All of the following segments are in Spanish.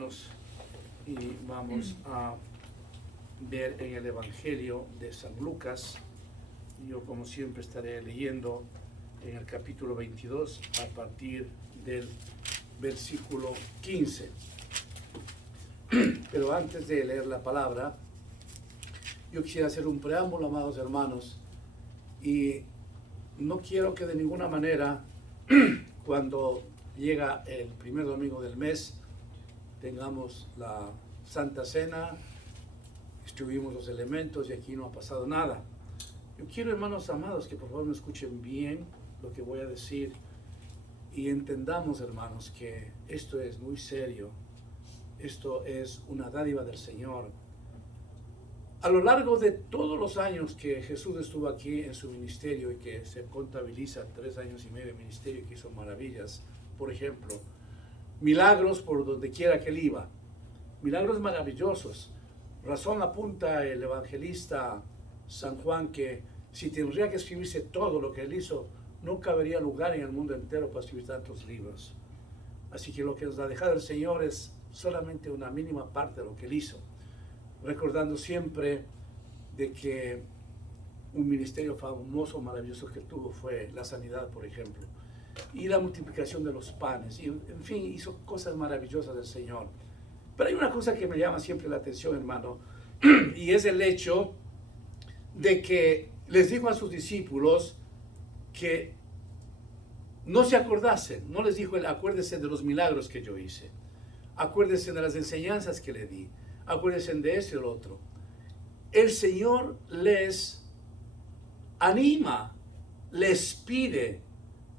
Y vamos a ver en el Evangelio de San Lucas. Yo, como siempre, estaré leyendo en el capítulo 22 a partir del versículo 15. Pero antes de leer la palabra, yo quisiera hacer un preámbulo, amados hermanos, y no quiero que de ninguna manera, cuando llega el primer domingo del mes, tengamos la Santa Cena, distribuimos los elementos y aquí no ha pasado nada. Yo quiero, hermanos amados, que por favor me escuchen bien lo que voy a decir y entendamos, hermanos, que esto es muy serio. Esto es una dádiva del Señor. A lo largo de todos los años que Jesús estuvo aquí en su ministerio y que se contabiliza 3 años y medio de ministerio, que hizo maravillas, por ejemplo, milagros por donde quiera que él iba, milagros maravillosos. Razón apunta el evangelista San Juan que si tendría que escribirse todo lo que él hizo, no cabería lugar en el mundo entero para escribir tantos libros. Así que lo que nos ha dejado el Señor es solamente una mínima parte de lo que él hizo, recordando siempre de que un ministerio famoso, maravilloso que tuvo fue la sanidad, por ejemplo, y la multiplicación de los panes, y en fin, hizo cosas maravillosas del Señor. Pero hay una cosa que me llama siempre la atención, hermano, y es el hecho de que les dijo a sus discípulos que no se acordasen. No les dijo, acuérdense de los milagros que yo hice, acuérdense de las enseñanzas que le di, acuérdense de esto y lo otro. El Señor les anima, les pide,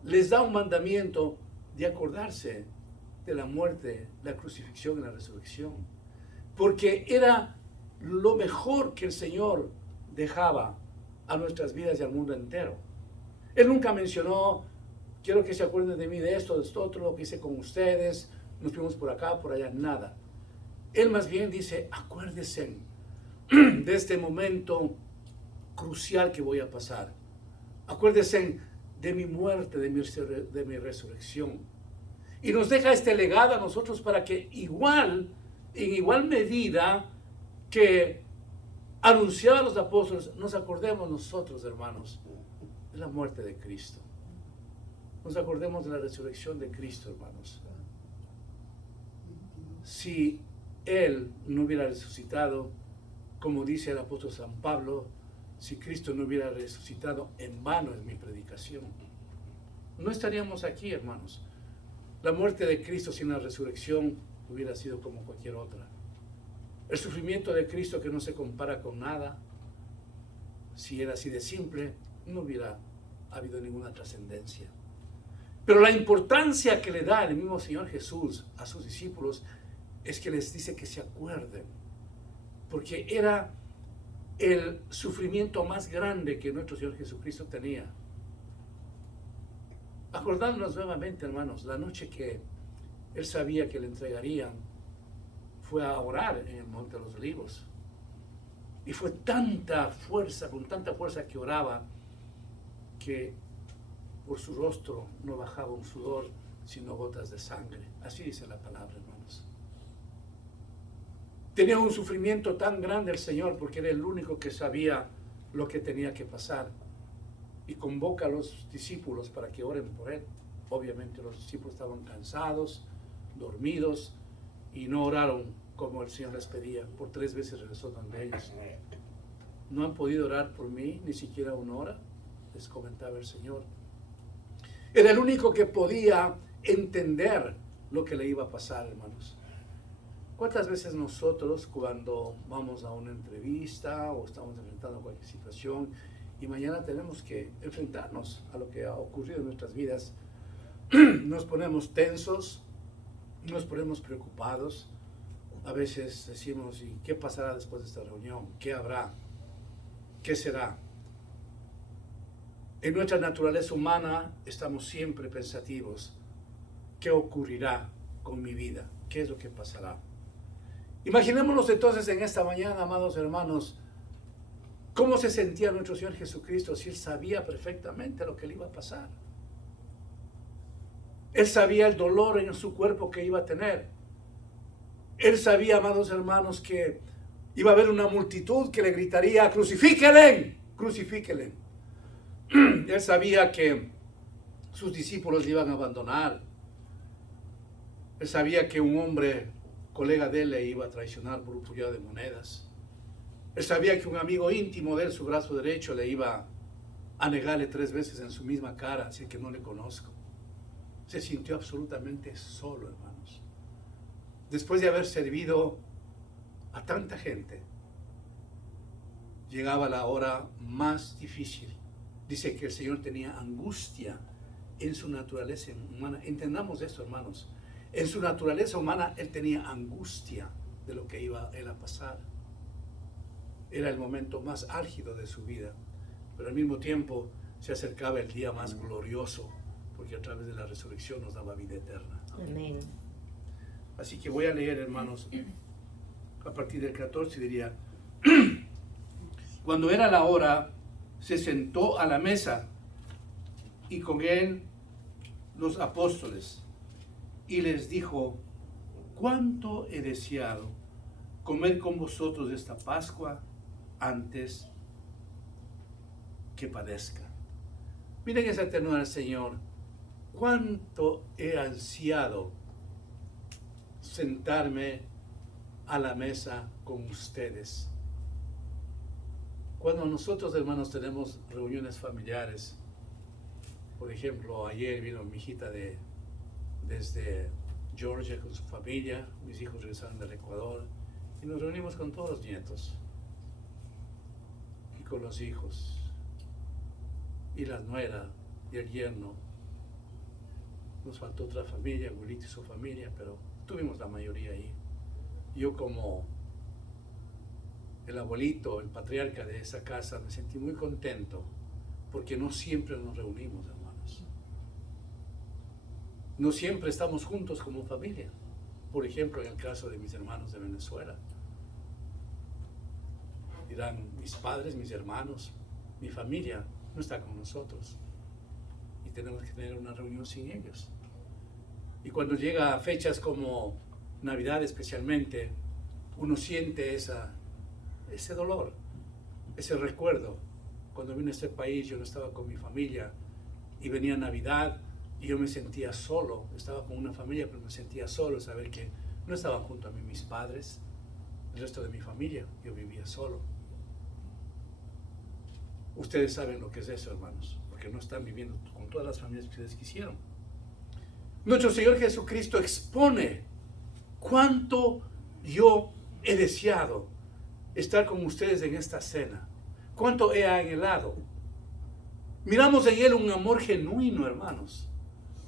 les da un mandamiento de acordarse de la muerte, la crucifixión y la resurrección, porque era lo mejor que el Señor dejaba a nuestras vidas y al mundo entero. Él nunca mencionó, quiero que se acuerden de mí de esto, de esto otro, lo que hice con ustedes, nos fuimos por acá, por allá, nada. Él más bien dice, acuérdense de este momento crucial que voy a pasar. Acuérdense de mi muerte, de mi resurrección. Y nos deja este legado a nosotros para que en igual medida que anunciaba a los apóstoles, nos acordemos nosotros, hermanos, de la muerte de Cristo. Nos acordemos de la resurrección de Cristo, hermanos. Si Él no hubiera resucitado, como dice el apóstol San Pablo, si Cristo no hubiera resucitado, en vano es mi predicación. No estaríamos aquí, hermanos. La muerte de Cristo sin la resurrección hubiera sido como cualquier otra. El sufrimiento de Cristo, que no se compara con nada, si era así de simple, no hubiera habido ninguna trascendencia. Pero la importancia que le da el mismo Señor Jesús a sus discípulos es que les dice que se acuerden, porque era el sufrimiento más grande que nuestro Señor Jesucristo tenía. Acordándonos nuevamente, hermanos, la noche que Él sabía que le entregarían, fue a orar en el Monte de los Olivos. Y fue tanta fuerza, con tanta fuerza que oraba, que por su rostro no bajaba un sudor, sino gotas de sangre. Así dice la palabra, hermanos. Tenía un sufrimiento tan grande el Señor porque era el único que sabía lo que tenía que pasar. Y convoca a los discípulos para que oren por Él. Obviamente los discípulos estaban cansados, dormidos, y no oraron como el Señor les pedía. Por 3 veces regresó donde ellos. No han podido orar por mí ni siquiera 1 hora, les comentaba el Señor. Era el único que podía entender lo que le iba a pasar, hermanos. ¿Cuántas veces nosotros, cuando vamos a una entrevista o estamos enfrentando cualquier situación y mañana tenemos que enfrentarnos a lo que ha ocurrido en nuestras vidas, nos ponemos tensos, nos ponemos preocupados? A veces decimos, ¿y qué pasará después de esta reunión? ¿Qué habrá? ¿Qué será? En nuestra naturaleza humana estamos siempre pensativos. ¿Qué ocurrirá con mi vida? ¿Qué es lo que pasará? Imaginémonos entonces en esta mañana, amados hermanos, cómo se sentía nuestro Señor Jesucristo si Él sabía perfectamente lo que le iba a pasar. Él sabía el dolor en su cuerpo que iba a tener. Él sabía, amados hermanos, que iba a haber una multitud que le gritaría, crucifíquenle, crucifíquenle. Él sabía que sus discípulos le iban a abandonar. Él sabía que un hombre, colega de él, le iba a traicionar por un puñado de monedas. Él sabía que un amigo íntimo de él, su brazo derecho, le iba a negarle 3 veces en su misma cara, así que no le conozco. Se sintió absolutamente solo, hermanos. Después de haber servido a tanta gente, llegaba la hora más difícil. Dice que el Señor tenía angustia en su naturaleza humana. Entendamos esto, hermanos. En su naturaleza humana, Él tenía angustia de lo que iba Él a pasar. Era el momento más álgido de su vida, pero al mismo tiempo se acercaba el día más glorioso, porque a través de la resurrección nos daba vida eterna. Amén. Así que voy a leer, hermanos, a partir del 14 diría, cuando era la hora, se sentó a la mesa y con él los apóstoles y les dijo, cuánto he deseado comer con vosotros esta Pascua antes que padezca. Miren esa ternura del Señor. Cuánto he ansiado sentarme a la mesa con ustedes. Cuando nosotros, hermanos, tenemos reuniones familiares, por ejemplo, ayer vino mi hijita desde Georgia con su familia, mis hijos regresaron del Ecuador y nos reunimos con todos los nietos y con los hijos y la nuera y el yerno. Nos faltó otra familia, abuelito y su familia, pero tuvimos la mayoría ahí. Yo como el abuelito, el patriarca de esa casa, me sentí muy contento porque no siempre nos reunimos, hermanos. No siempre estamos juntos como familia. Por ejemplo, en el caso de mis hermanos de Venezuela. Dirán, mis padres, mis hermanos, mi familia no está con nosotros. Y tenemos que tener una reunión sin ellos. Y cuando llega a fechas como Navidad especialmente, uno siente ese dolor, ese recuerdo. Cuando vine a este país yo no estaba con mi familia y venía Navidad y yo me sentía solo. Estaba con una familia pero me sentía solo, saber que no estaban junto a mí mis padres, el resto de mi familia, yo vivía solo. Ustedes saben lo que es eso, hermanos, porque no están viviendo con todas las familias que ustedes quisieron. Nuestro Señor Jesucristo expone cuánto yo he deseado estar con ustedes en esta cena, cuánto he anhelado. Miramos en Él un amor genuino, hermanos,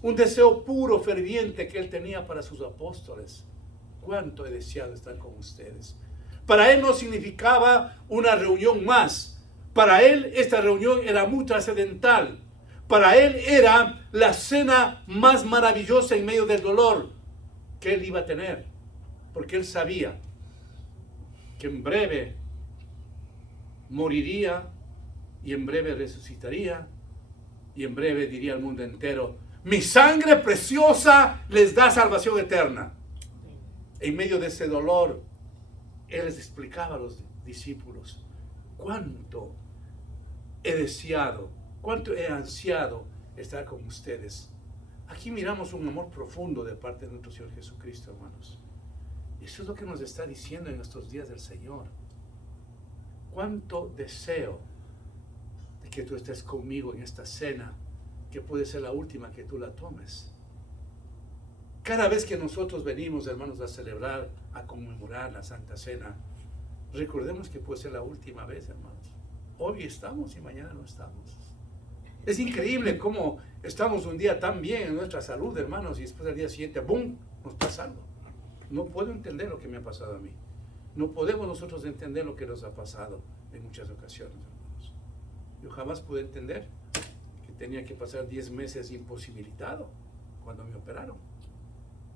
un deseo puro, ferviente que Él tenía para sus apóstoles. Cuánto he deseado estar con ustedes. Para Él no significaba una reunión más. Para Él esta reunión era muy trascendental. Para Él era la cena más maravillosa en medio del dolor que Él iba a tener. Porque Él sabía que en breve moriría y en breve resucitaría y en breve diría al mundo entero, mi sangre preciosa les da salvación eterna. En medio de ese dolor, Él les explicaba a los discípulos cuánto he deseado, cuánto he ansiado estar con ustedes. Aquí miramos un amor profundo de parte de nuestro Señor Jesucristo, hermanos. Eso es lo que nos está diciendo en estos días del Señor. Cuánto deseo de que tú estés conmigo en esta cena, que puede ser la última que tú la tomes. Cada vez que nosotros venimos, hermanos, a celebrar, a conmemorar la Santa Cena, recordemos que puede ser la última vez, hermanos. Hoy estamos y mañana no estamos. Es increíble cómo estamos un día tan bien en nuestra salud, hermanos, y después al día siguiente, ¡bum!, nos pasa algo. No puedo entender lo que me ha pasado a mí. No podemos nosotros entender lo que nos ha pasado en muchas ocasiones, hermanos. Yo jamás pude entender que tenía que pasar 10 meses imposibilitado cuando me operaron.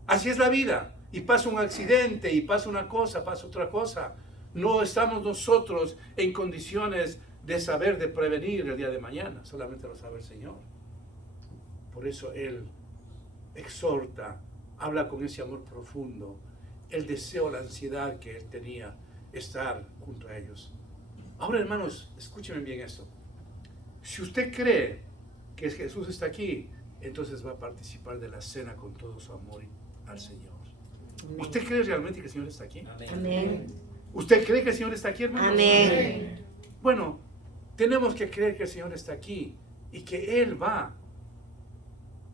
Así es la vida. Y pasa un accidente, y pasa una cosa, pasa otra cosa. No estamos nosotros en condiciones de saber, de prevenir el día de mañana. Solamente lo sabe el Señor. Por eso Él exhorta, habla con ese amor profundo el deseo, la ansiedad que él tenía, estar junto a ellos. Ahora, hermanos, escúchenme bien esto. Si usted cree que Jesús está aquí, entonces va a participar de la cena con todo su amor al Señor. Amén. ¿Usted cree realmente que el Señor está aquí? Amén. ¿Usted cree que el Señor está aquí, hermanos? Amén. Bueno, tenemos que creer que el Señor está aquí y que Él va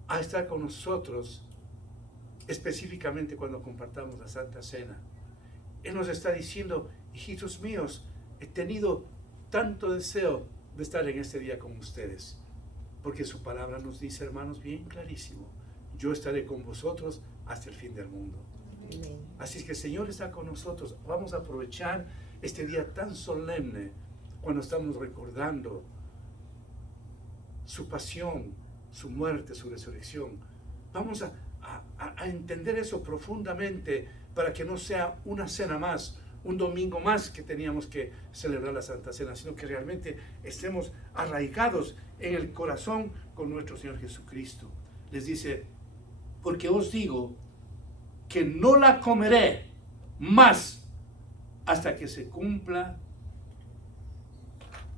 a estar con nosotros, específicamente cuando compartamos la Santa Cena. Él nos está diciendo, hijitos míos, he tenido tanto deseo de estar en este día con ustedes, porque su palabra nos dice, hermanos, bien clarísimo, yo estaré con vosotros hasta el fin del mundo. Amén. Así es que el Señor está con nosotros. Vamos a aprovechar este día tan solemne cuando estamos recordando su pasión, su muerte, su resurrección. Vamos a entender eso profundamente para que no sea una cena más, un domingo más que teníamos que celebrar la Santa Cena, sino que realmente estemos arraigados en el corazón con nuestro Señor Jesucristo. Les dice, porque os digo que no la comeré más hasta que se cumpla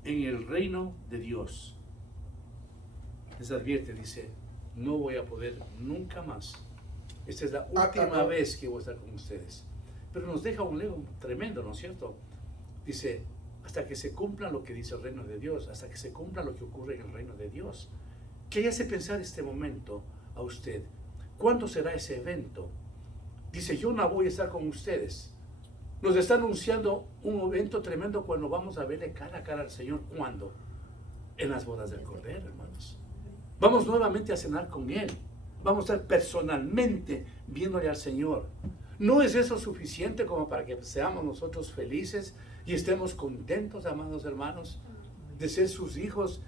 en el reino de Dios. Les advierte, dice, no voy a poder nunca más. Esta es la última vez que voy a estar con ustedes. Pero nos deja un legado tremendo, ¿no es cierto? Dice, hasta que se cumpla lo que dice el reino de Dios, hasta que se cumpla lo que ocurre en el reino de Dios. ¿Qué hace pensar este momento a usted? ¿Cuándo será ese evento? Dice, yo no voy a estar con ustedes. Nos está anunciando un evento tremendo cuando vamos a verle cara a cara al Señor. ¿Cuándo? En las bodas del Cordero, hermanos. Vamos nuevamente a cenar con Él. Vamos a estar personalmente viéndole al Señor. ¿No es eso suficiente como para que seamos nosotros felices y estemos contentos, amados hermanos, de ser sus hijos?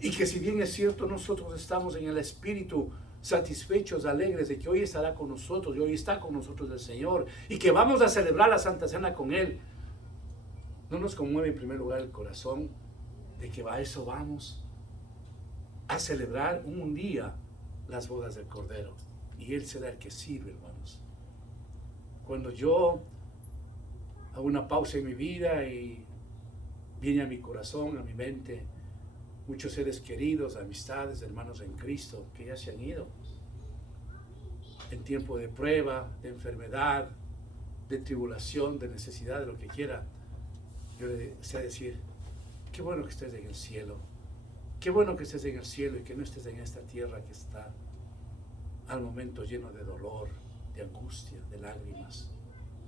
Y que si bien es cierto, nosotros estamos en el Espíritu satisfechos, alegres de que hoy estará con nosotros y hoy está con nosotros el Señor y que vamos a celebrar la Santa Cena con Él. ¿No nos conmueve en primer lugar el corazón de que a eso vamos? A celebrar un día las bodas del Cordero y Él será el que sirve, hermanos. Cuando yo hago una pausa en mi vida y viene a mi corazón, a mi mente, muchos seres queridos, amistades, hermanos en Cristo que ya se han ido en tiempo de prueba, de enfermedad, de tribulación, de necesidad, de lo que quiera, yo le sé decir, qué bueno que estés en el cielo, qué bueno que estés en el cielo y que no estés en esta tierra que está al momento lleno de dolor, de angustia, de lágrimas,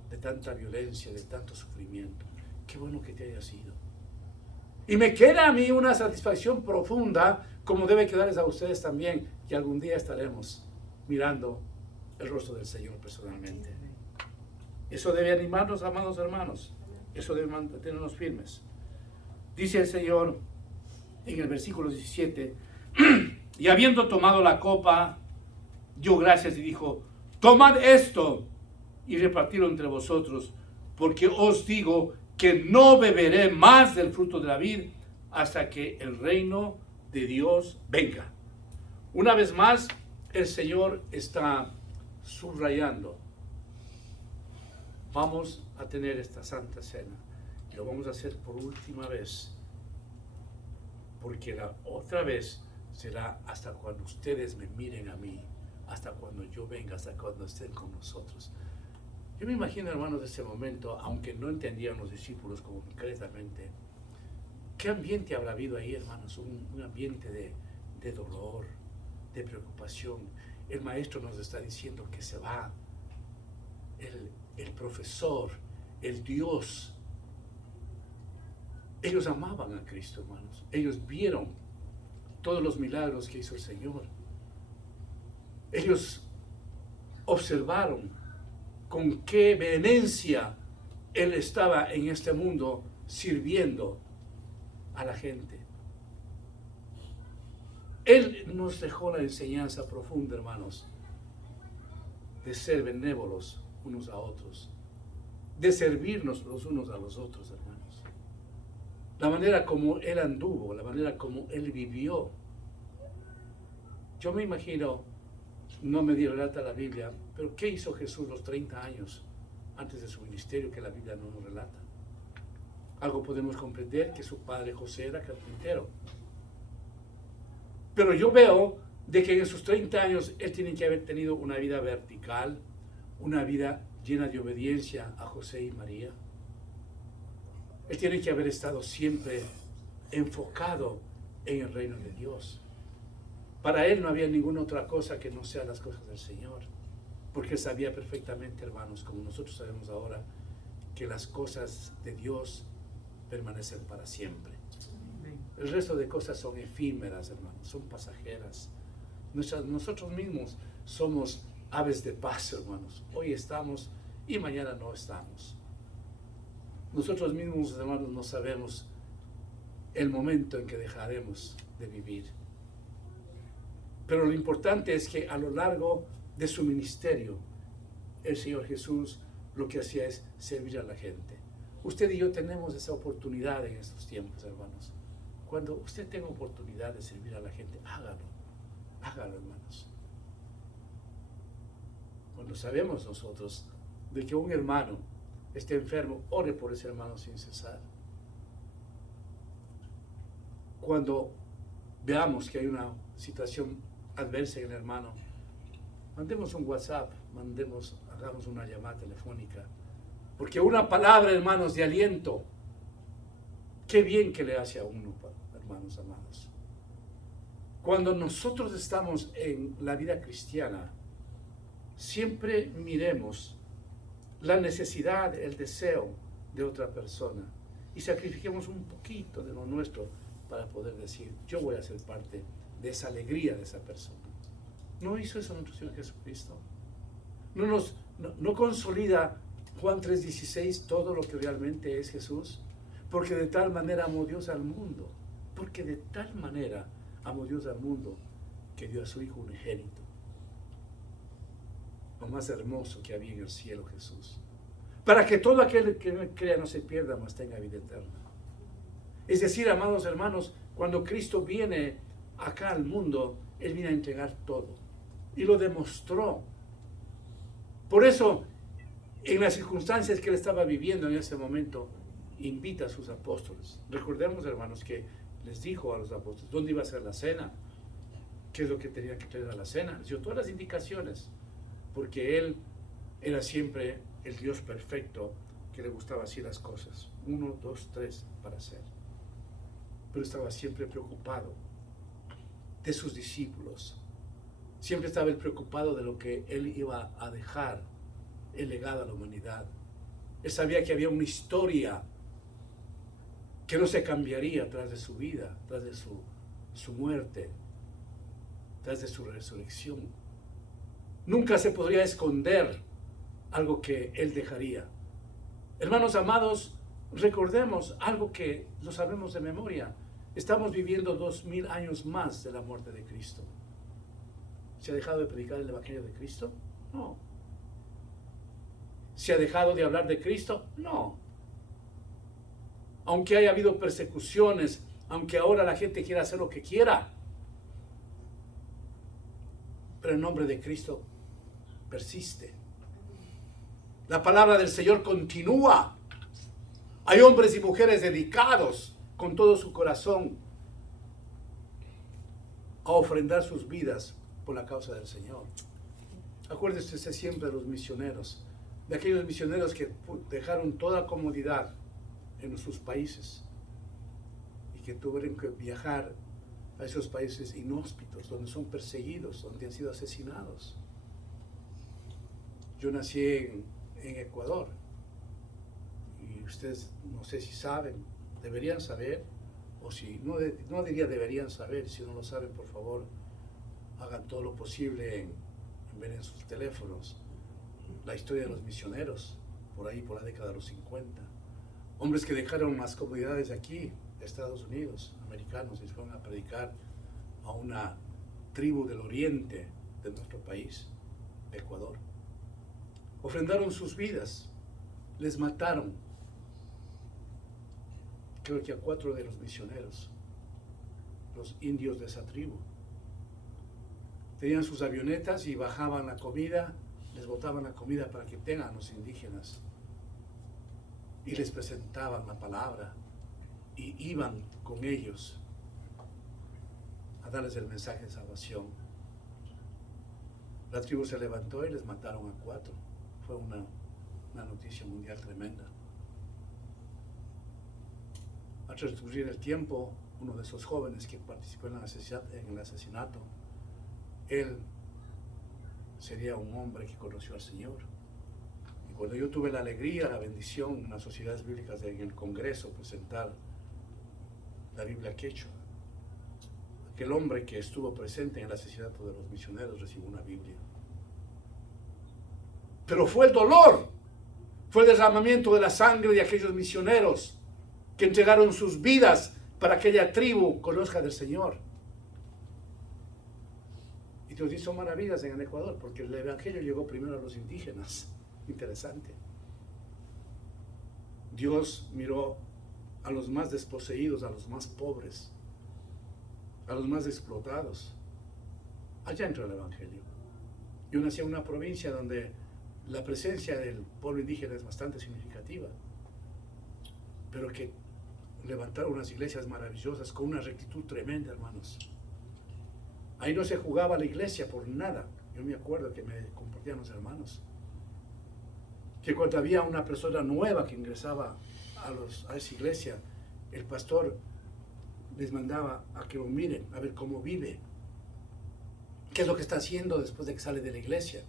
de tanta violencia, de tanto sufrimiento. Qué bueno que te hayas ido. Y me queda a mí una satisfacción profunda, como debe quedarles a ustedes también, que algún día estaremos mirando el rostro del Señor personalmente. Eso debe animarnos, amados hermanos. Eso debe mantenernos firmes. Dice el Señor en el versículo 17, y habiendo tomado la copa, dio gracias y dijo, tomad esto y repartidlo entre vosotros, porque os digo que no beberé más del fruto de la vid hasta que el reino de Dios venga. Una vez más, el Señor está subrayando. Vamos a tener esta Santa Cena y lo vamos a hacer por última vez, porque la otra vez será hasta cuando ustedes me miren a mí, hasta cuando yo venga, hasta cuando estén con nosotros. Yo me imagino, hermanos, de ese momento, aunque no entendían los discípulos concretamente, ¿qué ambiente habrá habido ahí, hermanos? Un ambiente de dolor, de preocupación. El maestro nos está diciendo que se va. El profesor, el Dios. Ellos amaban a Cristo, hermanos. Ellos vieron todos los milagros que hizo el Señor. Ellos observaron con qué vehemencia Él estaba en este mundo sirviendo a la gente. Él nos dejó la enseñanza profunda, hermanos, de ser benévolos unos a otros, de servirnos los unos a los otros, hermanos. La manera como Él anduvo, la manera como Él vivió. Yo me imagino no me relata la Biblia, pero ¿qué hizo Jesús los 30 años antes de su ministerio que la Biblia no nos relata? Algo podemos comprender, que su padre José era carpintero. Pero yo veo de que en esos 30 años él tiene que haber tenido una vida vertical, una vida llena de obediencia a José y María. Él tiene que haber estado siempre enfocado en el reino de Dios. Para él no había ninguna otra cosa que no sea las cosas del Señor, porque él sabía perfectamente, hermanos, como nosotros sabemos ahora, que las cosas de Dios permanecen para siempre. El resto de cosas son efímeras, hermanos, son pasajeras. Nosotros mismos somos aves de paso, hermanos. Hoy estamos y mañana no estamos. Nosotros mismos, hermanos, no sabemos el momento en que dejaremos de vivir. Pero lo importante es que a lo largo de su ministerio, el Señor Jesús lo que hacía es servir a la gente. Usted y yo tenemos esa oportunidad en estos tiempos, hermanos. Cuando usted tenga oportunidad de servir a la gente, hágalo, hermanos. Cuando sabemos nosotros de que un hermano esté enfermo, ore por ese hermano sin cesar. Cuando veamos que hay una situación adversa en el hermano, mandemos un WhatsApp, hagamos una llamada telefónica, porque una palabra, hermanos, de aliento, qué bien que le hace a uno, hermanos amados. Cuando nosotros estamos en la vida cristiana, siempre miremos la necesidad, el deseo de otra persona y sacrifiquemos un poquito de lo nuestro para poder decir, yo voy a ser parte de esa alegría de esa persona. ¿No hizo eso nuestro Señor Jesucristo? ¿No consolida Juan 3:16 todo lo que realmente es Jesús? Porque de tal manera amó Dios al mundo, porque de tal manera amó Dios al mundo que dio a su Hijo unigénito. Lo más hermoso que había en el cielo, Jesús. Para que todo aquel que no crea no se pierda, mas tenga vida eterna. Es decir, amados hermanos, cuando Cristo viene acá al mundo, Él viene a entregar todo. Y lo demostró. Por eso, en las circunstancias que Él estaba viviendo en ese momento, invita a sus apóstoles. Recordemos, hermanos, que les dijo a los apóstoles dónde iba a ser la cena, qué es lo que tenía que traer a la cena. Les dio todas las indicaciones, porque Él era siempre el Dios perfecto que le gustaba así las cosas. 1, 2, 3 para hacer. Pero estaba siempre preocupado de sus discípulos. Siempre estaba él preocupado de lo que Él iba a dejar, el legado a la humanidad. Él sabía que había una historia que no se cambiaría tras de su vida, tras de su muerte, tras de su resurrección. Nunca se podría esconder algo que Él dejaría. Hermanos amados, recordemos algo que lo sabemos de memoria. Estamos viviendo 2000 años más de la muerte de Cristo. ¿Se ha dejado de predicar el Evangelio de Cristo? No. ¿Se ha dejado de hablar de Cristo? No. Aunque haya habido persecuciones, aunque ahora la gente quiera hacer lo que quiera, pero el nombre de Cristo persiste. La palabra del Señor continúa. Hay hombres y mujeres dedicados con todo su corazón a ofrendar sus vidas por la causa del Señor. Acuérdese siempre de los misioneros, de aquellos misioneros que dejaron toda comodidad en sus países y que tuvieron que viajar a esos países inhóspitos, donde son perseguidos, donde han sido asesinados. Yo nací en Ecuador y ustedes no sé si saben, deberían saber, o si no diría deberían saber, si no lo saben, por favor, hagan todo lo posible en ver en sus teléfonos la historia de los misioneros, por ahí, por la década de los 50. Hombres que dejaron las comunidades aquí, Estados Unidos, americanos, y fueron a predicar a una tribu del oriente de nuestro país, Ecuador. Ofrendaron sus vidas, les mataron, creo que a 4 de los misioneros, los indios de esa tribu. tenían sus avionetas y bajaban la comida, les botaban la comida para que tengan a los indígenas. Y les presentaban la palabra y iban con ellos a darles el mensaje de salvación. La tribu se levantó y les mataron a 4. Fue una noticia mundial tremenda. Al transcurrir el tiempo, uno de esos jóvenes que participó en el asesinato, él sería un hombre que conoció al Señor. Y cuando yo tuve la alegría, la bendición en las sociedades bíblicas en el Congreso presentar la Biblia quechua, aquel hombre que estuvo presente en el asesinato de los misioneros recibió una Biblia. Pero fue el dolor, fue el derramamiento de la sangre de aquellos misioneros que entregaron sus vidas para que aquella tribu conozca del Señor. Y Dios hizo maravillas en el Ecuador, porque el Evangelio llegó primero a los indígenas. Interesante. Dios miró a los más desposeídos, a los más pobres, a los más explotados. Allá entró el Evangelio. Yo nací en una provincia donde la presencia del pueblo indígena es bastante significativa, pero que levantaron unas iglesias maravillosas con una rectitud tremenda, hermanos. Ahí no se jugaba la iglesia por nada. Yo me acuerdo que me compartían los hermanos que cuando había una persona nueva que ingresaba a esa iglesia, el pastor les mandaba a que lo miren, a ver cómo vive, qué es lo que está haciendo después de que sale de la iglesia.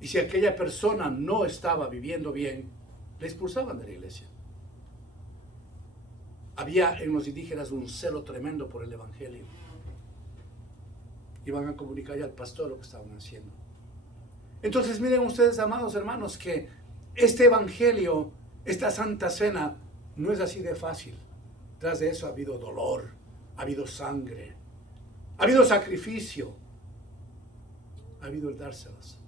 Y si aquella persona no estaba viviendo bien, le expulsaban de la iglesia. Había en los indígenas un celo tremendo por el Evangelio. Iban a comunicarle al pastor lo que estaban haciendo. Entonces miren ustedes, amados hermanos, que este Evangelio, esta Santa Cena, no es así de fácil. Tras de eso ha habido dolor, ha habido sangre, ha habido sacrificio, ha habido el dárselos.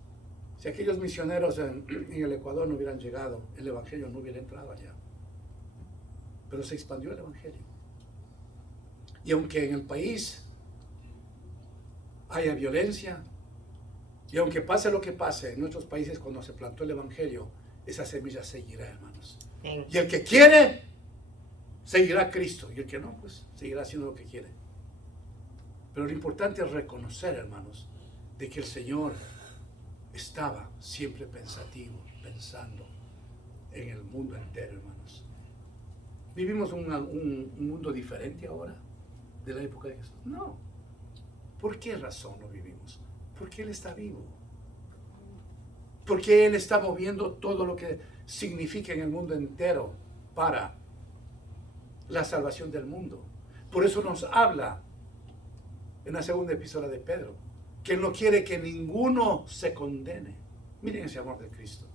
Si aquellos misioneros en el Ecuador no hubieran llegado, el Evangelio no hubiera entrado allá. Pero se expandió el Evangelio. Y aunque en el país haya violencia, y aunque pase lo que pase, en nuestros países cuando se plantó el Evangelio, esa semilla seguirá, hermanos. Y el que quiere, seguirá a Cristo. Y el que no, pues seguirá haciendo lo que quiere. Pero lo importante es reconocer, hermanos, de que el Señor estaba siempre pensativo, pensando en el mundo entero, hermanos. ¿Vivimos un mundo diferente ahora de la época de Jesús? No. ¿Por qué razón lo vivimos? Porque Él está vivo. Porque Él está moviendo todo lo que significa en el mundo entero para la salvación del mundo. Por eso nos habla en la segunda epístola de Pedro, que Él no quiere que ninguno se condene. Miren ese amor de Cristo.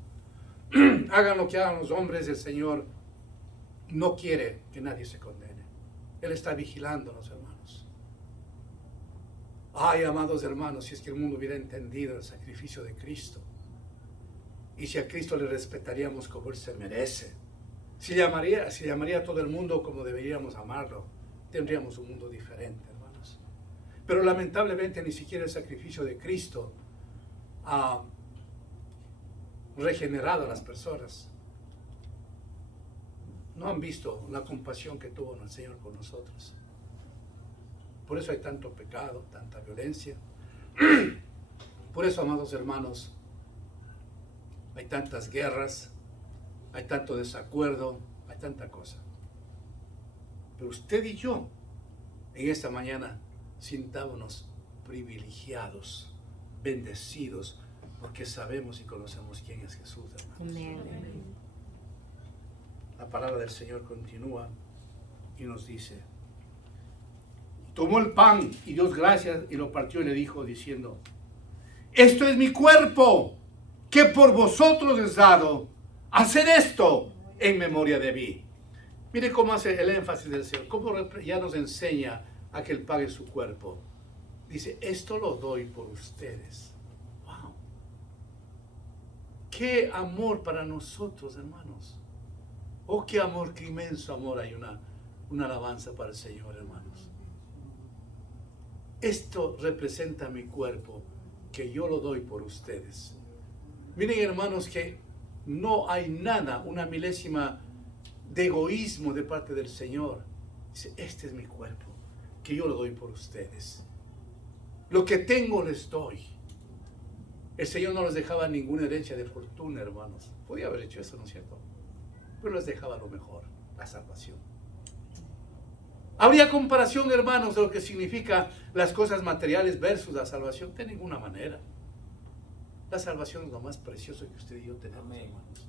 Hagan lo que hagan los hombres, el Señor no quiere que nadie se condene. Él está vigilándonos, hermanos. Ay, amados hermanos, si es que el mundo hubiera entendido el sacrificio de Cristo, y si a Cristo le respetaríamos como Él se merece, si llamaría a todo el mundo como deberíamos amarlo, tendríamos un mundo diferente, hermanos. Pero lamentablemente ni siquiera el sacrificio de Cristo ha regenerado a las personas. No han visto la compasión que tuvo el Señor con nosotros. Por eso hay tanto pecado, tanta violencia. Por eso, amados hermanos, hay tantas guerras, hay tanto desacuerdo, hay tanta cosa. Pero usted y yo, en esta mañana, sintámonos privilegiados, bendecidos, porque sabemos y conocemos quién es Jesús, hermanos. Amén. La palabra del Señor continúa y nos dice: tomó el pan y dio gracias y lo partió y le dijo diciendo: esto es mi cuerpo que por vosotros es dado, haced esto en memoria de mí. Mire cómo hace el énfasis del Señor, cómo ya nos enseña a que Él pague su cuerpo. Dice: esto lo doy por ustedes. Wow. Qué amor para nosotros, hermanos. Oh, qué amor, qué inmenso amor. Hay una alabanza para el Señor, hermanos. esto representa mi cuerpo, que yo lo doy por ustedes. Miren, hermanos, que no hay nada, una milésima de egoísmo de parte del Señor. Dice, este es mi cuerpo, que yo lo doy por ustedes. Lo que tengo les doy. El Señor no les dejaba ninguna herencia de fortuna, hermanos. Podía haber hecho eso, ¿no es cierto? Pero les dejaba lo mejor, la salvación. ¿Habría comparación, hermanos, de lo que significa las cosas materiales versus la salvación? De ninguna manera. La salvación es lo más precioso que usted y yo tenemos, hermanos.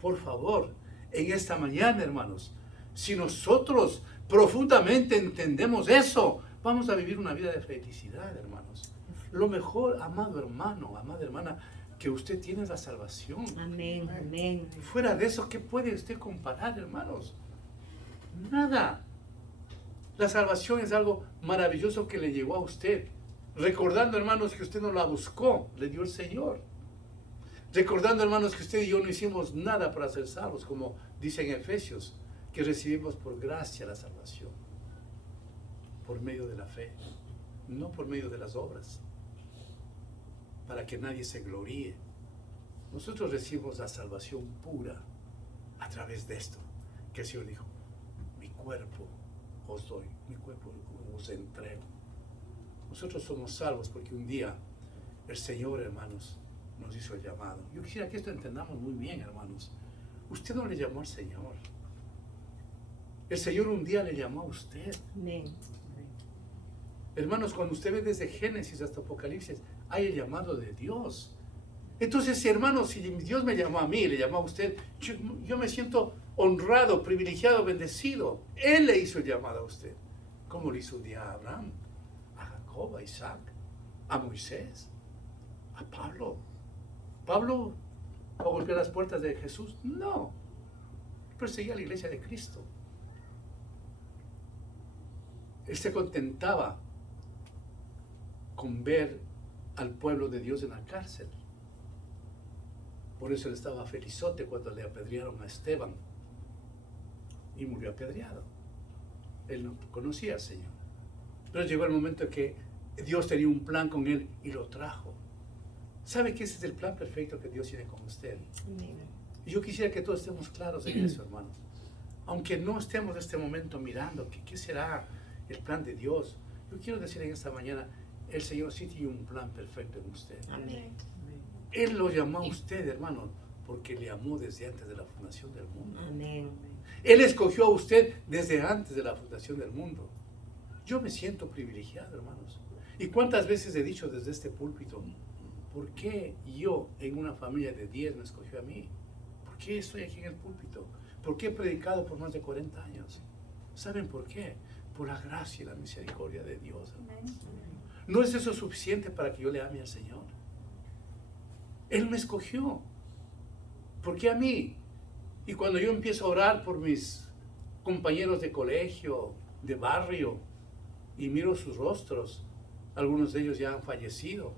Por favor, en esta mañana, hermanos, si nosotros profundamente entendemos eso, vamos a vivir una vida de felicidad, hermanos. Lo mejor, amado hermano, amada hermana, que usted tiene es la salvación. Amén, amén. Fuera de eso, ¿qué puede usted comparar, hermanos? Nada. La salvación es algo maravilloso que le llegó a usted. Recordando, hermanos, que usted no la buscó, le dio el Señor. Recordando, hermanos, que usted y yo no hicimos nada para ser salvos, como dice en Efesios, que recibimos por gracia la salvación, por medio de la fe, no por medio de las obras, para que nadie se gloríe. Nosotros recibimos la salvación pura a través de esto, que el Señor dijo, mi cuerpo os doy, mi cuerpo os entrego. Nosotros somos salvos porque un día el Señor, hermanos, nos hizo el llamado. Yo quisiera que esto entendamos muy bien, hermanos. Usted no le llamó al Señor. El Señor un día le llamó a usted. Amén. Hermanos, cuando usted ve desde Génesis hasta Apocalipsis, hay el llamado de Dios. Entonces, hermanos, si Dios me llamó a mí, le llamó a usted, yo me siento honrado, privilegiado, bendecido. Él le hizo el llamado a usted. Como le hizo un día a Abraham, a Jacob, a Isaac, a Moisés, a Pablo. ¿Pablo fue a golpear las puertas de Jesús? No. Perseguía a la iglesia de Cristo. Él se contentaba con ver al pueblo de Dios en la cárcel. Por eso él estaba felizote cuando le apedrearon a Esteban y murió apedreado. Él no conocía al Señor. Pero llegó el momento en que Dios tenía un plan con él y lo trajo. ¿Sabe que ese es el plan perfecto que Dios tiene con usted? Amén. Y yo quisiera que todos estemos claros en eso, hermanos. Aunque no estemos en este momento mirando qué será el plan de Dios, yo quiero decir en esta mañana, el Señor sí tiene un plan perfecto en usted. Amén. Él lo llamó a usted, hermano, porque le amó desde antes de la fundación del mundo. Amén. Él escogió a usted desde antes de la fundación del mundo. Yo me siento privilegiado, hermanos. ¿Y cuántas veces he dicho desde este púlpito, por qué yo en una familia de 10 me escogió a mí? ¿Por qué estoy aquí en el púlpito? ¿Por qué he predicado por más de 40 años? ¿Saben por qué? Por la gracia y la misericordia de Dios, hermanos. ¿No es eso suficiente para que yo le ame al Señor? Él me escogió. ¿Por qué a mí? Y cuando yo empiezo a orar por mis compañeros de colegio, de barrio, y miro sus rostros, algunos de ellos ya han fallecido,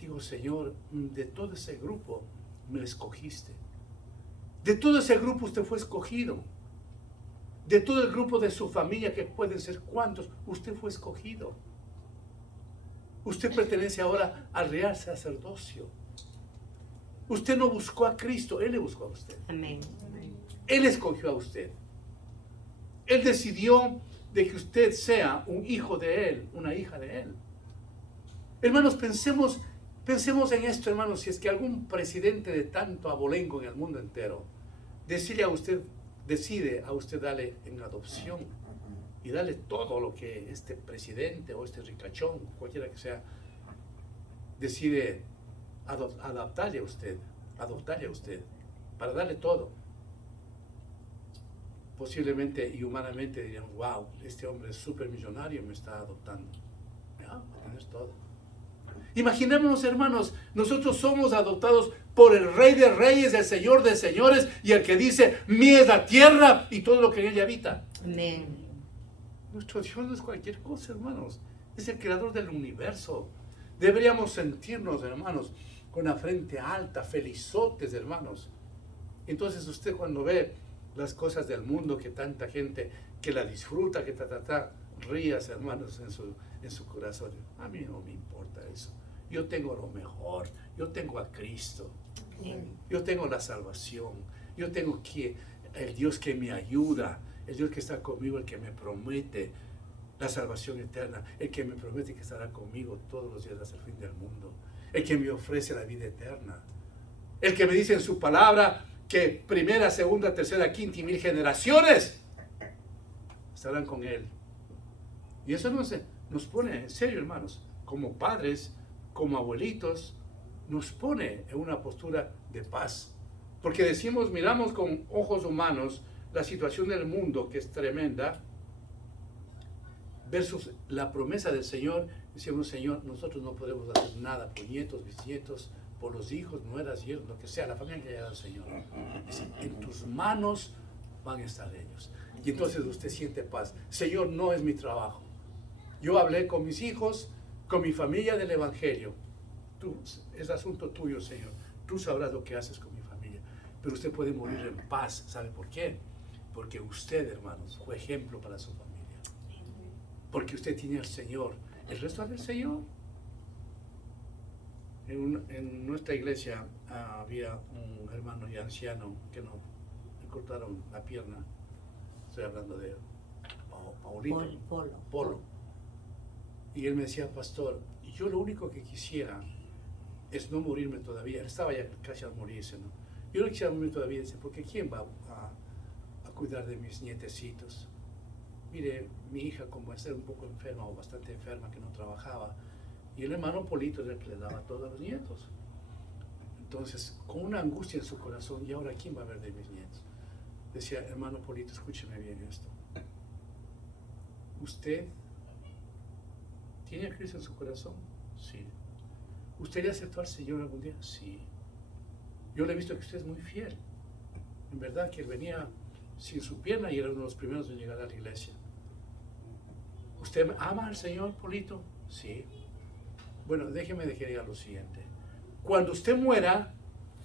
digo, Señor, de todo ese grupo me escogiste. De todo ese grupo usted fue escogido. De todo el grupo de su familia, que pueden ser cuantos, usted fue escogido. Usted pertenece ahora al real sacerdocio. Usted no buscó a Cristo, Él le buscó a usted. Amén. Él escogió a usted. Él decidió de que usted sea un hijo de Él, una hija de Él. Hermanos, pensemos en esto, hermanos. Si es que algún presidente de tanto abolengo en el mundo entero decide a usted darle en adopción y darle todo lo que este presidente o este ricachón, cualquiera que sea, decide adoptarle a usted, para darle todo. Posiblemente y humanamente dirían, wow, este hombre es súper millonario, me está adoptando. Ya, va a tener todo. Imaginémonos, hermanos, nosotros somos adoptados por el Rey de Reyes, el Señor de Señores, y el que dice, mía es la tierra y todo lo que en ella habita. Amén. Nuestro Dios no es cualquier cosa, hermanos. Es el creador del universo. Deberíamos sentirnos, hermanos, con la frente alta, felizotes, hermanos. Entonces usted cuando ve las cosas del mundo, que tanta gente que la disfruta, que rías, hermanos, en su corazón. A mí no me importa eso. Yo tengo lo mejor. Yo tengo a Cristo. Yo tengo la salvación. Yo tengo el Dios que me ayuda, el Dios que está conmigo, el que me promete la salvación eterna, el que me promete que estará conmigo todos los días hasta el fin del mundo, el que me ofrece la vida eterna, el que me dice en su palabra que primera, segunda, tercera, quinta y 1000 generaciones estarán con Él. Y eso nos pone, en serio, hermanos, como padres, como abuelitos, nos pone en una postura de paz. Porque decimos, miramos con ojos humanos la situación del mundo, que es tremenda, versus la promesa del Señor. Decimos, Señor, nosotros no podemos hacer nada por nietos, bisnietos, por los hijos, nueras, yernos, lo que sea, la familia que haya dado el Señor. Dice, en tus manos van a estar ellos. Y entonces usted siente paz. Señor, no es mi trabajo. Yo hablé con mis hijos, con mi familia del Evangelio. Es asunto tuyo, Señor. Tú sabrás lo que haces con mi familia. Pero usted puede morir en paz. ¿Sabe por qué? Porque usted, hermanos, fue ejemplo para su familia. Porque usted tiene al Señor. El resto es del Señor. En nuestra iglesia había un hermano ya anciano que le cortaron la pierna. Estoy hablando de Paulito. Polo. Y él me decía, pastor, yo lo único que quisiera es no morirme todavía. Él estaba ya casi al morirse, ¿no? Yo no quisiera morirme todavía. Dice, porque ¿quién va a cuidar de mis nietecitos? Mire, mi hija, como está un poco enferma o bastante enferma, que no trabajaba, y el hermano Polito era el que le daba todo a los nietos. Entonces, con una angustia en su corazón, ¿y ahora quién va a ver de mis nietos? Decía, hermano Polito, escúcheme bien esto. ¿Usted tiene a Cristo en su corazón? Sí. ¿Usted le aceptó al Señor algún día? Sí. Yo le he visto que usted es muy fiel. En verdad que él venía sin su pierna y era uno de los primeros en llegar a la iglesia. ¿Usted ama al Señor, Polito? Sí. Bueno, déjeme que diga lo siguiente. Cuando usted muera,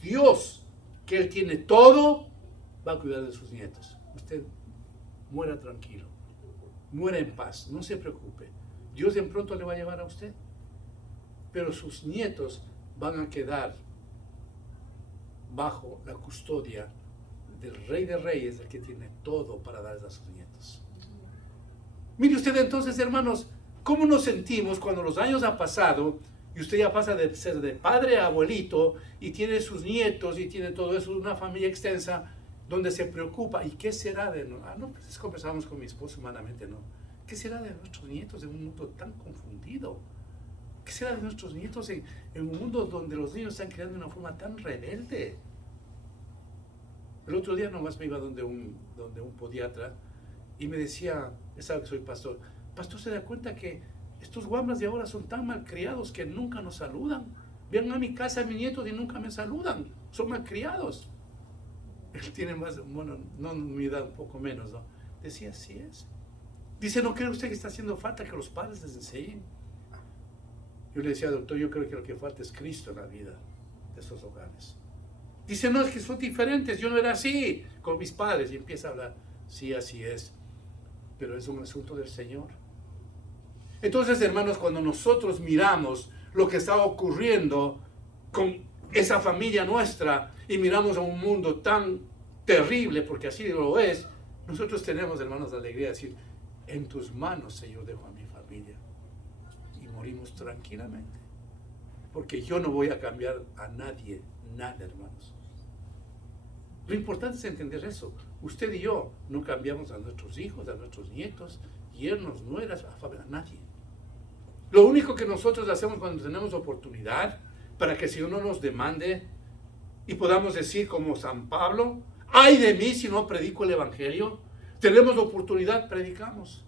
Dios, que Él tiene todo, va a cuidar de sus nietos. Usted muera tranquilo. Muera en paz. No se preocupe. Dios de pronto le va a llevar a usted. Pero sus nietos van a quedar bajo la custodia del Rey de Reyes, el que tiene todo para darles a sus nietos. Mire usted entonces, hermanos, cómo nos sentimos cuando los años han pasado y usted ya pasa de ser de padre a abuelito y tiene sus nietos y tiene todo eso, una familia extensa donde se preocupa. ¿Y qué será de nosotros? No, pues conversamos con mi esposo humanamente, ¿no? ¿Qué será de nuestros nietos en un mundo tan confundido? ¿Qué será de nuestros nietos en un mundo donde los niños están creando de una forma tan rebelde? El otro día nomás me iba donde un podiatra y me decía, sabe que soy pastor, ¿se da cuenta que estos guambras de ahora son tan malcriados que nunca nos saludan? Vienen a mi casa a mis nietos y nunca me saludan, son malcriados. Él tiene más, bueno, no mi edad, un poco menos, ¿no? Decía, así es. Dice, ¿no cree usted que está haciendo falta que los padres les enseñen? Yo le decía, doctor, yo creo que lo que falta es Cristo en la vida de esos hogares. Dice, no, es que son diferentes, yo no era así con mis padres. Y empieza a hablar, sí, así es, pero es un asunto del Señor. Entonces, hermanos, cuando nosotros miramos lo que está ocurriendo con esa familia nuestra y miramos a un mundo tan terrible, porque así lo es, nosotros tenemos, hermanos, la alegría de decir, en tus manos, Señor, dejo a mi familia. Y morimos tranquilamente, porque yo no voy a cambiar a nadie, nada, hermanos. Lo importante es entender eso. Usted y yo no cambiamos a nuestros hijos, a nuestros nietos, yernos, nueras, a nadie. Lo único que nosotros hacemos cuando tenemos oportunidad, para que el Señor no nos demande y podamos decir como San Pablo, ay de mí si no predico el Evangelio. Tenemos oportunidad, predicamos.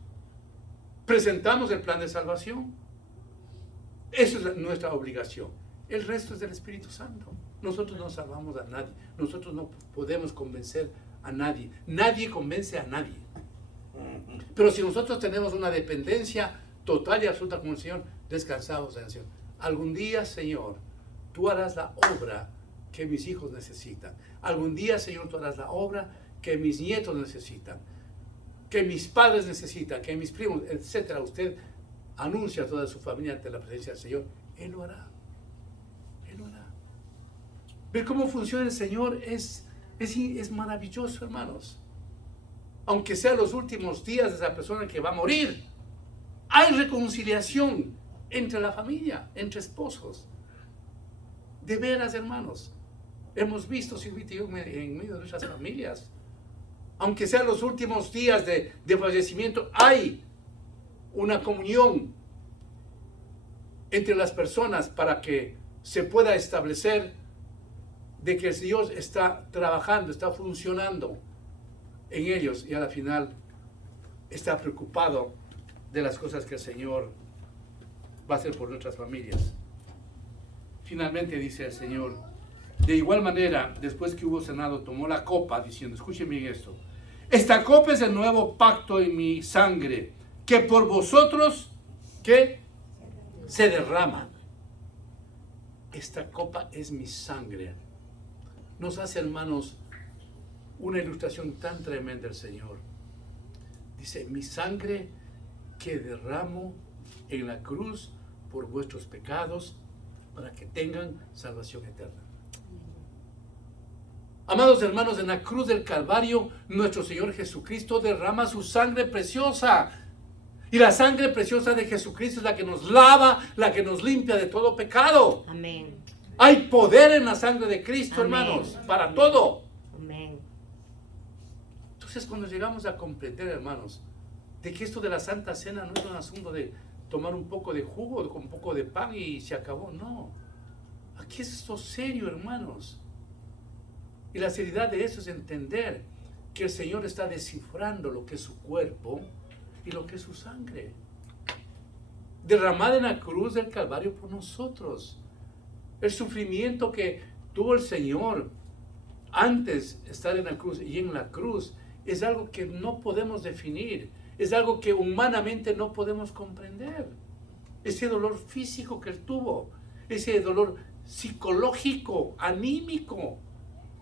Presentamos el plan de salvación. Esa es nuestra obligación. El resto es del Espíritu Santo. Nosotros no salvamos a nadie. Nosotros no podemos convencer a nadie. Nadie convence a nadie. Pero si nosotros tenemos una dependencia total y absoluta con el Señor, descansamos en el Señor. Algún día, Señor, tú harás la obra que mis hijos necesitan. Algún día, Señor, tú harás la obra que mis nietos necesitan. que mis padres necesitan, que mis primos, etcétera, usted anuncia a toda su familia ante la presencia del Señor, Él lo hará. Él lo hará. Ver cómo funciona el Señor es maravilloso, hermanos. Aunque sean los últimos días de esa persona que va a morir, hay reconciliación entre la familia, entre esposos. De veras, hermanos, hemos visto, Silvita y yo, en medio de nuestras familias, aunque sean los últimos días de fallecimiento, hay una comunión entre las personas para que se pueda establecer de que Dios está trabajando, está funcionando en ellos y a la final está preocupado de las cosas que el Señor va a hacer por nuestras familias. Finalmente dice el Señor, de igual manera, después que hubo cenado, tomó la copa diciendo, escuchen bien esto, esta copa es el nuevo pacto en mi sangre, que por vosotros, ¿qué? Se derrama. Esta copa es mi sangre. Nos hace, hermanos, una ilustración tan tremenda el Señor. Dice, mi sangre que derramo en la cruz por vuestros pecados, para que tengan salvación eterna. Amados hermanos, en la cruz del Calvario, nuestro Señor Jesucristo derrama su sangre preciosa. Y la sangre preciosa de Jesucristo es la que nos lava, la que nos limpia de todo pecado. Amén. Hay poder en la sangre de Cristo, Amén. hermanos, para todo. Amén. Entonces, cuando llegamos a comprender, hermanos, de que esto de la Santa Cena no es un asunto de tomar un poco de jugo con un poco de pan y se acabó, no. Aquí es esto serio, hermanos. Y la seriedad de eso es entender que el Señor está descifrando lo que es su cuerpo y lo que es su sangre, derramada en la cruz del Calvario por nosotros. El sufrimiento que tuvo el Señor antes de estar en la cruz y en la cruz es algo que no podemos definir, es algo que humanamente no podemos comprender. Ese dolor físico que Él tuvo, ese dolor psicológico, anímico,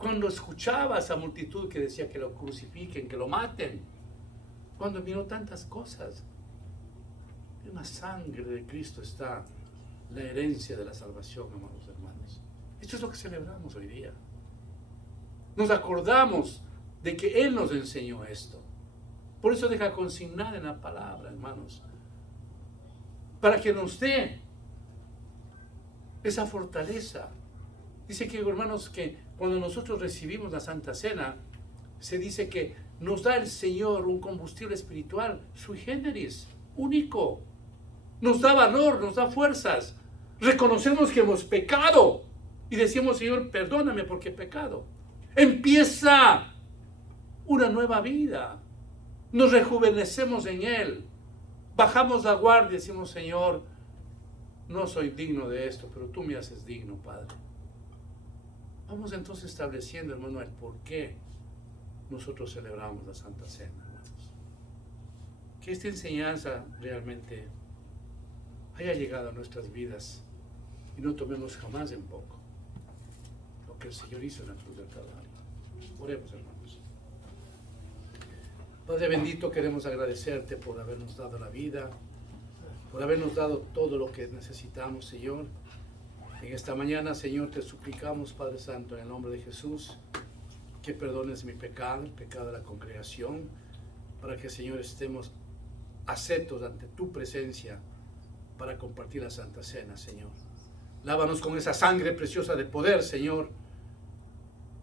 cuando escuchaba a esa multitud que decía que lo crucifiquen, que lo maten, cuando miró tantas cosas. En la sangre de Cristo está la herencia de la salvación, amados hermanos. Esto es lo que celebramos hoy día. Nos acordamos de que Él nos enseñó esto. Por eso deja consignar en la palabra, hermanos, para que nos dé esa fortaleza. Dice que, hermanos, que cuando nosotros recibimos la Santa Cena, se dice que nos da el Señor un combustible espiritual sui generis, único. Nos da valor, nos da fuerzas. Reconocemos que hemos pecado y decimos, Señor, perdóname porque he pecado. Empieza una nueva vida. Nos rejuvenecemos en Él. Bajamos la guardia y decimos, Señor, no soy digno de esto, pero tú me haces digno, Padre. Vamos entonces estableciendo, hermano, el por qué nosotros celebramos la Santa Cena, hermanos. Que esta enseñanza realmente haya llegado a nuestras vidas y no tomemos jamás en poco lo que el Señor hizo en la cruz del Calvario. Oremos, hermanos. Padre bendito, queremos agradecerte por habernos dado la vida, por habernos dado todo lo que necesitamos, Señor. En esta mañana, Señor, te suplicamos, Padre Santo, en el nombre de Jesús, que perdones mi pecado, el pecado de la congregación, para que, Señor, estemos aceptos ante tu presencia para compartir la Santa Cena, Señor. Lávanos con esa sangre preciosa de poder, Señor,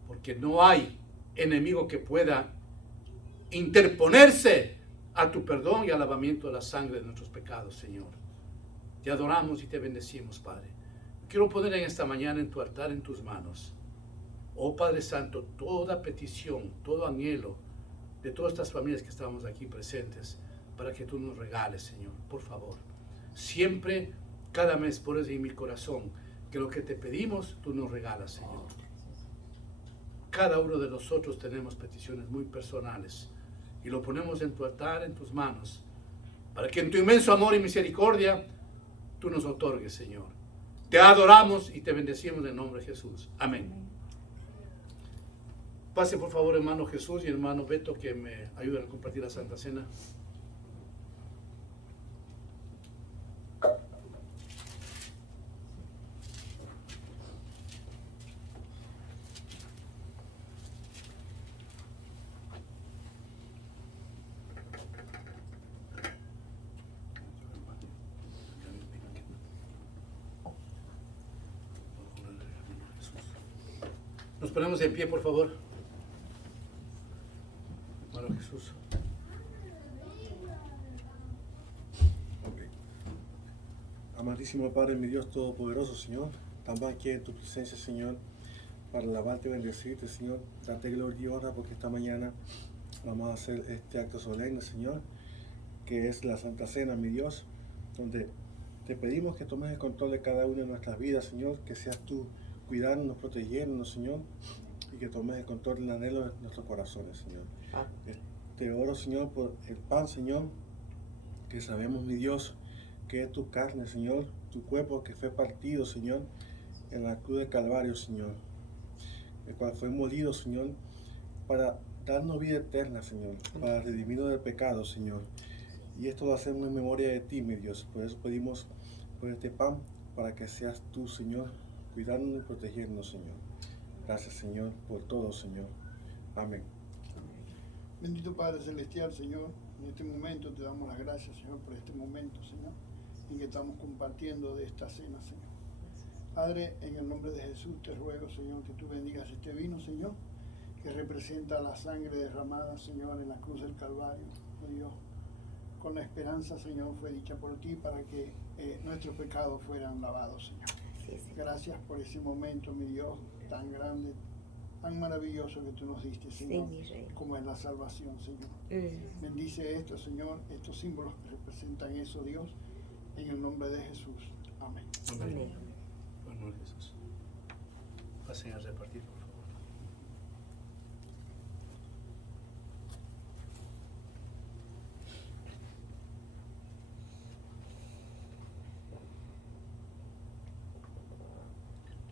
porque no hay enemigo que pueda interponerse a tu perdón y al lavamiento de la sangre de nuestros pecados, Señor. Te adoramos y te bendecimos, Padre. Quiero poner en esta mañana en tu altar, en tus manos, oh Padre Santo, toda petición, todo anhelo de todas estas familias que estamos aquí presentes, para que tú nos regales, Señor, por favor. Siempre, cada mes, pones en mi corazón que lo que te pedimos, tú nos regalas, Señor. Cada uno de nosotros tenemos peticiones muy personales y lo ponemos en tu altar, en tus manos, para que en tu inmenso amor y misericordia tú nos otorgues, Señor. Te adoramos y te bendecimos en el nombre de Jesús. Amén. Pase por favor hermano Jesús y hermano Beto que me ayuden a compartir la Santa Cena. Nos ponemos de pie, por favor. Hermano Jesús. Okay. Amadísimo Padre, mi Dios Todopoderoso, Señor, estamos aquí en tu presencia, Señor, para alabarte y bendecirte, Señor. Date gloria y honra porque esta mañana vamos a hacer este acto solemne, Señor, que es la Santa Cena, mi Dios, donde te pedimos que tomes el control de cada una de nuestras vidas, Señor, que seas tú cuidándonos, protegiéndonos, Señor, y que tomes el control del anhelo de nuestros corazones, Señor. Te oro, Señor, por el pan, Señor, que sabemos, mi Dios, que es tu carne, Señor, tu cuerpo que fue partido, Señor, en la cruz del Calvario, Señor, el cual fue molido, Señor, para darnos vida eterna, Señor, para redimirnos del pecado, Señor. Y esto lo hacemos en memoria de ti, mi Dios. Por eso pedimos por este pan, para que seas tú, Señor, cuidándonos y protegiéndonos, Señor. Gracias, Señor, por todo, Señor. Amén. Bendito Padre Celestial, Señor, en este momento te damos las gracias, Señor, por este momento, Señor, en que estamos compartiendo de esta cena, Señor. Padre, en el nombre de Jesús te ruego, Señor, que tú bendigas este vino, Señor, que representa la sangre derramada, Señor, en la cruz del Calvario, oh Dios. Con la esperanza, Señor, fue dicha por ti para que nuestros pecados fueran lavados, Señor. Gracias por ese momento, mi Dios, tan grande, tan maravilloso que tú nos diste, Señor, como es la salvación, Señor. Bendice esto, Señor, estos símbolos que representan eso, Dios, en el nombre de Jesús. Amén. Amén. Hermano Jesús. Pasen a repartir, por favor.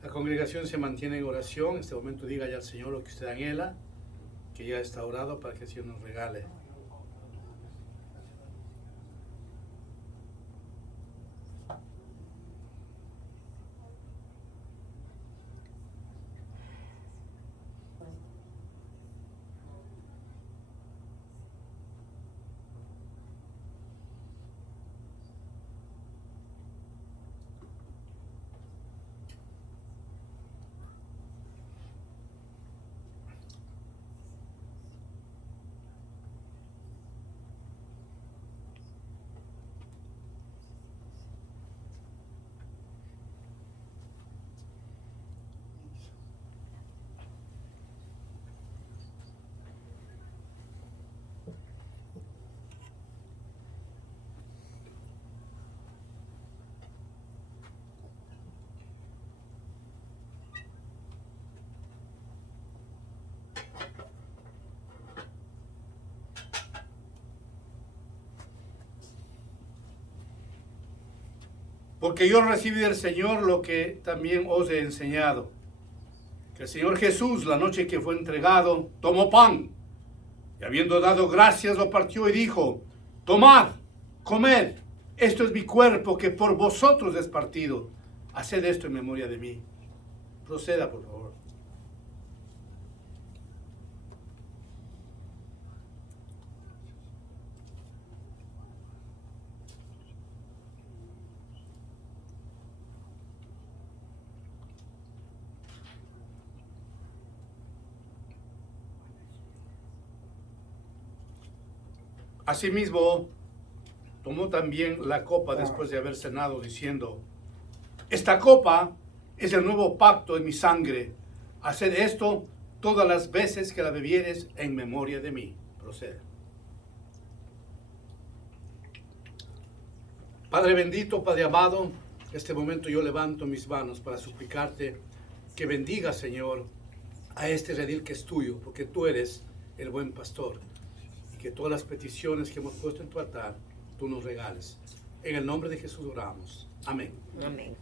La congregación se mantiene en oración. En este momento diga ya al Señor lo que usted anhela, que ya está orado para que el Señor nos regale. Porque yo recibí del Señor lo que también os he enseñado. Que el Señor Jesús, la noche que fue entregado, tomó pan, y habiendo dado gracias, lo partió y dijo: tomad, comed, esto es mi cuerpo que por vosotros es partido. Haced esto en memoria de mí. Proceda, por favor. Asimismo, tomó también la copa después de haber cenado, diciendo: esta copa es el nuevo pacto en mi sangre. Haced esto todas las veces que la bebieres en memoria de mí. Procede. Padre bendito, Padre amado, en este momento yo levanto mis manos para suplicarte que bendiga, Señor, a este redil que es tuyo, porque tú eres el buen pastor. Que todas las peticiones que hemos puesto en tu altar, tú nos regales. En el nombre de Jesús oramos. Amén. Amén.